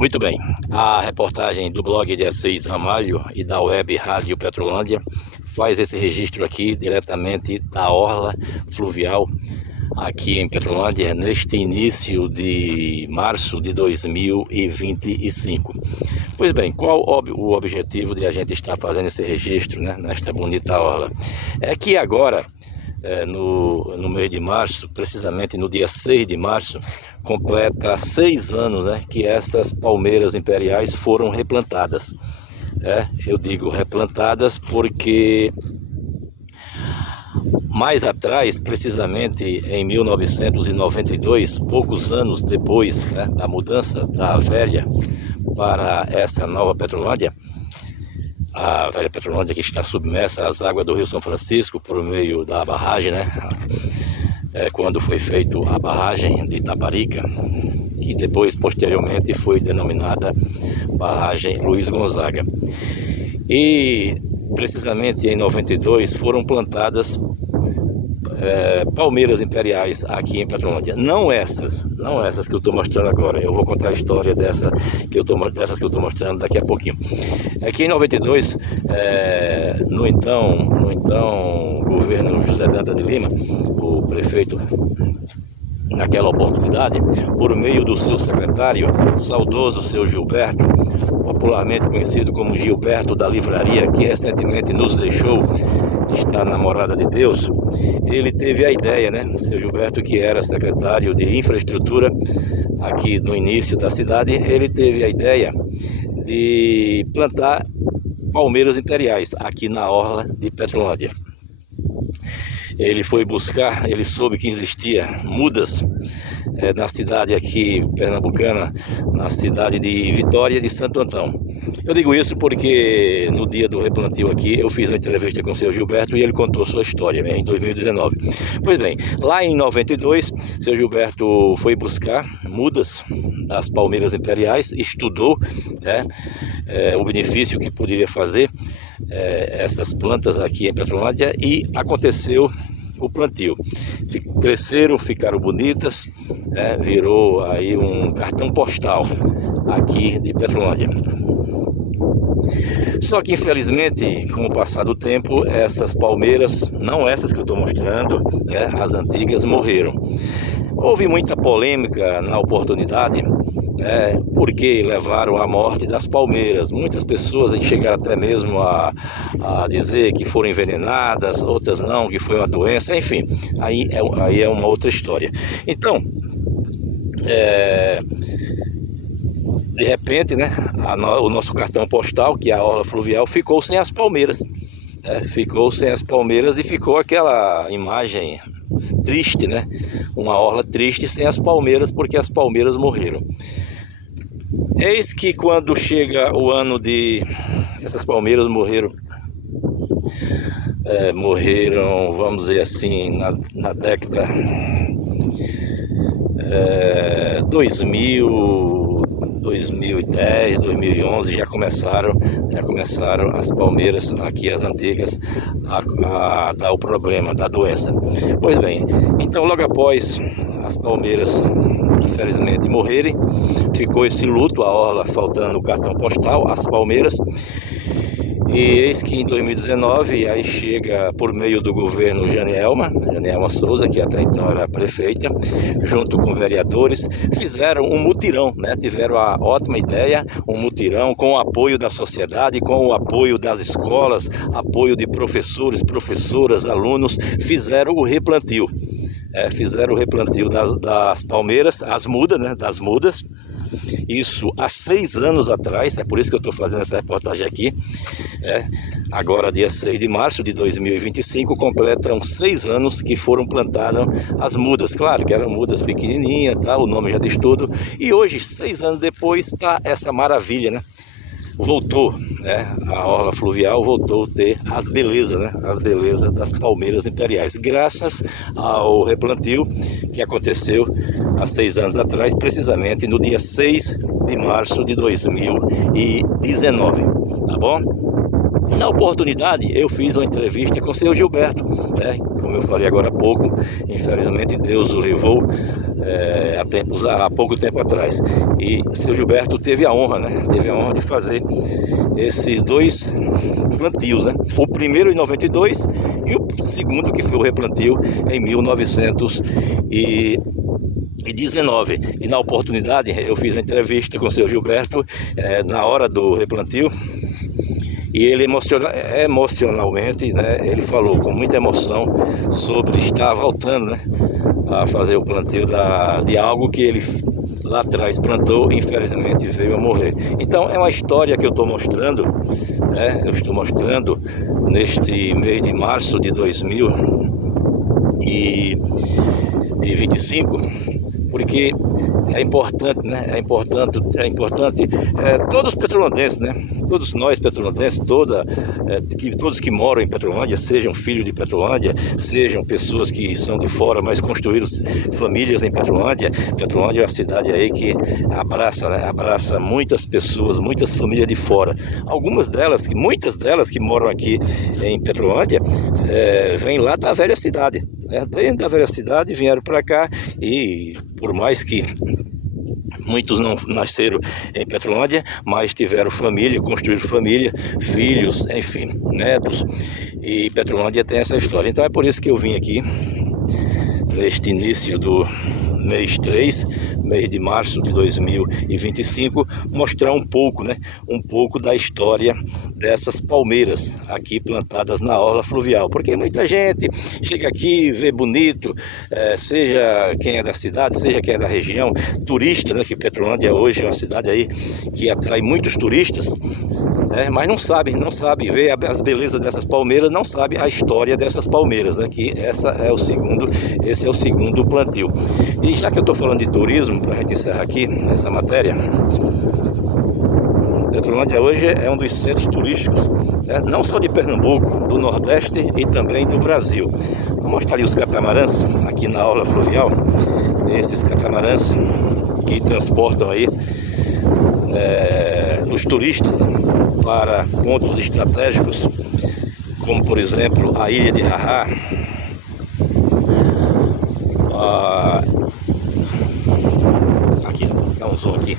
Muito bem, a reportagem do blog de Assis Ramalho e da web Rádio Petrolândia faz esse registro aqui diretamente da orla fluvial aqui em Petrolândia neste início de março de 2025. Pois bem, qual o objetivo de a gente estar fazendo esse registro, né, nesta bonita orla? É que agora, no mês de março, precisamente no dia 6 de março, completa 6 anos, né, que essas palmeiras imperiais foram replantadas. Eu digo replantadas porque mais atrás, precisamente em 1992, poucos anos depois, né, da mudança da velha para essa nova Petrolândia, a velha Petrolândia que está submersa às águas do Rio São Francisco por meio da barragem, né? Quando foi feita a barragem de Itaparica, que depois, posteriormente, foi denominada barragem Luiz Gonzaga. E, precisamente em 92, foram plantadas palmeiras imperiais aqui em Petrolândia. Não essas que eu estou mostrando agora. Eu vou contar a história dessas que eu estou mostrando daqui a pouquinho. Aqui em 92, no então governo José Dantas de Lima, o prefeito naquela oportunidade, por meio do seu secretário, saudoso seu Gilberto, popularmente conhecido como Gilberto da Livraria, que recentemente nos deixou, está na morada de Deus, ele teve a ideia, né, seu Gilberto, que era secretário de infraestrutura aqui no início da cidade, ele teve a ideia de plantar palmeiras imperiais aqui na orla de Petrolândia. Ele foi buscar, ele soube que existia mudas na cidade aqui pernambucana, na cidade de Vitória de Santo Antão. Eu digo isso porque no dia do replantio aqui eu fiz uma entrevista com o seu Gilberto e ele contou sua história em 2019. Pois bem, lá em 92, seu Gilberto foi buscar mudas das palmeiras imperiais, estudou o benefício que poderia fazer essas plantas aqui em Petrolândia e aconteceu o plantio. Cresceram, ficaram bonitas, virou aí um cartão postal aqui de Petrolândia. Só que infelizmente, com o passar do tempo, essas palmeiras, não essas que eu estou mostrando, as antigas, morreram. Houve muita polêmica na oportunidade, porque levaram à morte das palmeiras. Muitas pessoas chegaram até mesmo a dizer que foram envenenadas, outras não, que foi uma doença, enfim, aí é uma outra história. Então, de repente, né, o nosso cartão postal, que é a orla fluvial, ficou sem as palmeiras. Ficou sem as palmeiras e ficou aquela imagem triste, né? Uma orla triste sem as palmeiras, porque as palmeiras morreram. Eis que quando chega o ano de... Essas palmeiras morreram, vamos dizer assim, na década 2000, 2010, 2011, já começaram as palmeiras aqui, as antigas, a dar o problema da doença. Pois bem, então logo após as palmeiras infelizmente morrerem, ficou esse luto, a orla faltando o cartão postal, as palmeiras. E eis que em 2019, aí chega por meio do governo Janielma Souza, que até então era prefeita, junto com vereadores, fizeram um mutirão, né? Tiveram a ótima ideia, um mutirão com o apoio da sociedade, com o apoio das escolas, apoio de professores, professoras, alunos, fizeram o replantio. Fizeram o replantio das palmeiras, as mudas, né? Das mudas. Isso há 6 anos atrás, é por isso que eu estou fazendo essa reportagem aqui. Agora, dia 6 de março de 2025, completam 6 anos que foram plantadas as mudas. Claro que eram mudas pequenininhas, tá? O nome já diz tudo. E hoje, 6 anos depois, está essa maravilha, né? Voltou, a orla fluvial voltou a ter as belezas, né? As belezas das palmeiras imperiais, graças ao replantio que aconteceu há 6 anos atrás, precisamente no dia 6 de março de 2019, tá bom? Na oportunidade, eu fiz uma entrevista com o seu Gilberto, como eu falei agora há pouco, infelizmente Deus o levou há pouco tempo atrás. E seu Gilberto teve a honra, né? Teve a honra de fazer esses 2 plantios, né? O primeiro em 92 e o segundo, que foi o replantio, em 1919. E na oportunidade eu fiz a entrevista com o seu Gilberto na hora do replantio, e ele emocionalmente, né, ele falou com muita emoção sobre estar voltando, né, a fazer o plantio de algo que ele lá atrás plantou e infelizmente veio a morrer. Então é uma história que eu estou mostrando, né, eu estou mostrando neste mês de março de 2025, porque é importante, né? É importante todos os petrolandenses, né? Todos nós petrolandenses, todos que moram em Petrolândia, sejam filhos de Petrolândia, sejam pessoas que são de fora, mas construíram famílias em Petrolândia. Petrolândia é uma cidade aí que abraça, né? Abraça muitas pessoas, muitas famílias de fora. Muitas delas que moram aqui em Petrolândia, vêm lá da velha cidade. Dentro da velha cidade vieram para cá, e por mais que muitos não nasceram em Petrolândia, mas tiveram família, construíram família, filhos, enfim, netos, e Petrolândia tem essa história. Então é por isso que eu vim aqui neste início do mês 3, mês de março de 2025, mostrar um pouco, né, um pouco da história dessas palmeiras aqui plantadas na orla fluvial, porque muita gente chega aqui, vê bonito, seja quem é da cidade, seja quem é da região, turista, né, que Petrolândia hoje é uma cidade aí que atrai muitos turistas, mas não sabe ver as belezas dessas palmeiras, não sabe a história dessas palmeiras, né, que esse é o segundo plantio. E já que eu estou falando de turismo, para a gente encerrar aqui essa matéria, Petrolândia hoje é um dos centros turísticos, né, não só de Pernambuco, do Nordeste e também do Brasil. Vou mostrar ali os catamarãs aqui na orla fluvial, esses catamarãs que transportam aí os turistas para pontos estratégicos, como por exemplo a ilha de Rarrá, aqui, dá um zoom aqui.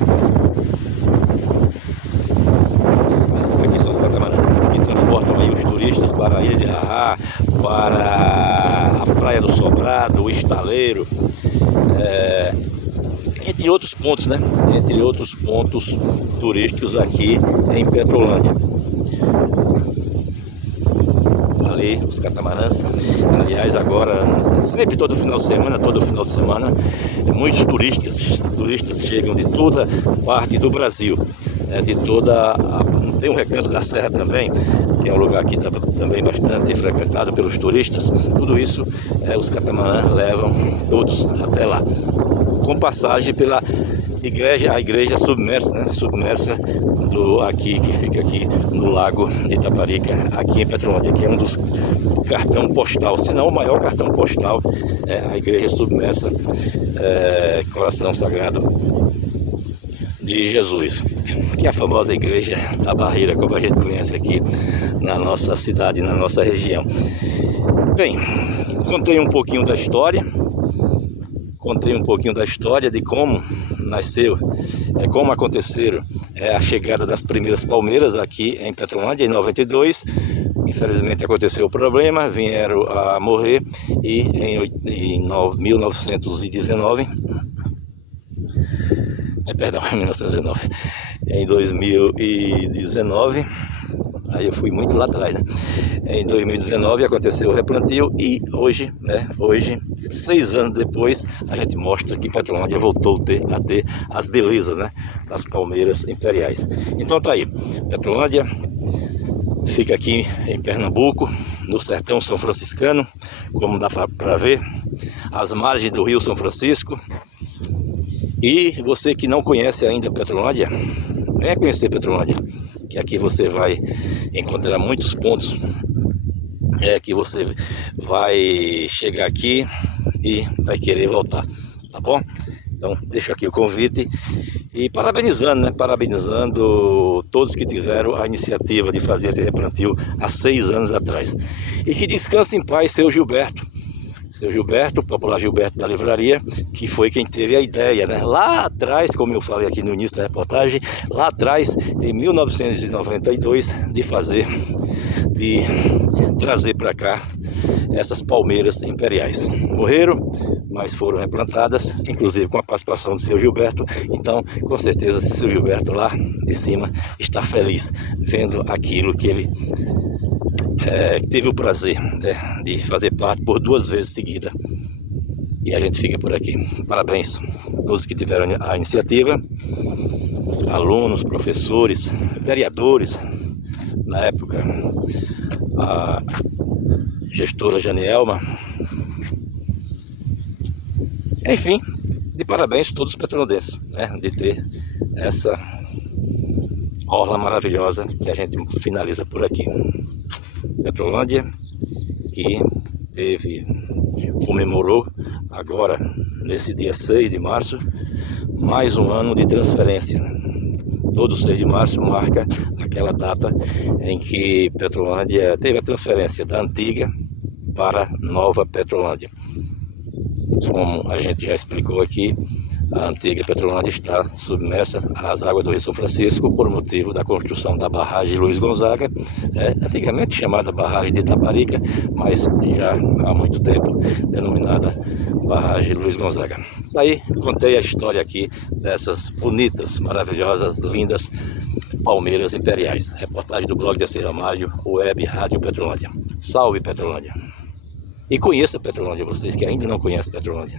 Aqui são os catamarãs que transportam aí os turistas para a ilha de Rarrá, para a Praia do Sobrado, o Estaleiro, entre outros pontos, né? Entre outros pontos turísticos aqui em Petrolândia. Ali os catamarãs, aliás, agora sempre todo final de semana, muitos turistas chegam de toda parte do Brasil, tem um Recanto da Serra também, que é um lugar que está também bastante frequentado pelos turistas. Tudo isso os catamarãs levam todos até lá, com passagem pela igreja, a igreja submersa, né? Submersa que fica aqui no Lago de Itaparica, aqui em Petrolândia, que é um dos cartão postal, se não o maior cartão postal, a igreja submersa, Coração Sagrado de Jesus, que é a famosa igreja da Barreira, como a gente conhece aqui na nossa cidade, na nossa região. Bem, contei um pouquinho da história, de como nasceu, como aconteceram a chegada das primeiras palmeiras aqui em Petrolândia em 92. Infelizmente aconteceu o problema, vieram a morrer, e em 1919, em 2019, aí eu fui muito lá atrás, né? Em 2019 aconteceu o replantio, e hoje, 6 anos depois, a gente mostra que Petrolândia voltou a ter as belezas, né, das palmeiras imperiais. Então tá aí, Petrolândia fica aqui em Pernambuco, no sertão são franciscano, como dá para ver, às margens do Rio São Francisco. E você que não conhece ainda Petrolândia, venha conhecer Petrolândia, que aqui você vai encontrar muitos pontos que você vai chegar aqui e vai querer voltar, tá bom? Então deixo aqui o convite e parabenizando todos que tiveram a iniciativa de fazer esse replantio há 6 anos atrás. E que descanse em paz seu Gilberto Seu Gilberto, popular Gilberto da Livraria, que foi quem teve a ideia, né? Lá atrás, como eu falei aqui no início da reportagem, lá atrás, em 1992, de trazer para cá essas palmeiras imperiais. Morreram, mas foram replantadas, inclusive com a participação do seu Gilberto. Então, com certeza, o seu Gilberto lá de cima está feliz vendo aquilo que ele teve o prazer, né, de fazer parte por 2 vezes seguida. E a gente fica por aqui. Parabéns a todos que tiveram a iniciativa, alunos, professores, vereadores, na época a gestora Janielma. Enfim, de parabéns a todos os petrolandenses, né, de ter essa orla maravilhosa que a gente finaliza por aqui. Petrolândia, que comemorou agora, nesse dia 6 de março, mais um ano de transferência. Todo 6 de março marca aquela data em que Petrolândia teve a transferência da antiga para a nova Petrolândia. Como a gente já explicou aqui, a antiga Petrolândia está submersa às águas do Rio São Francisco por motivo da construção da barragem Luiz Gonzaga, antigamente chamada barragem de Itaparica, mas já há muito tempo denominada barragem Luiz Gonzaga. Daí contei a história aqui dessas bonitas, maravilhosas, lindas palmeiras imperiais. Reportagem do blog Darcy Ramalho, Web Rádio Petrolândia. Salve Petrolândia! E conheça Petrolândia, vocês que ainda não conhecem Petrolândia.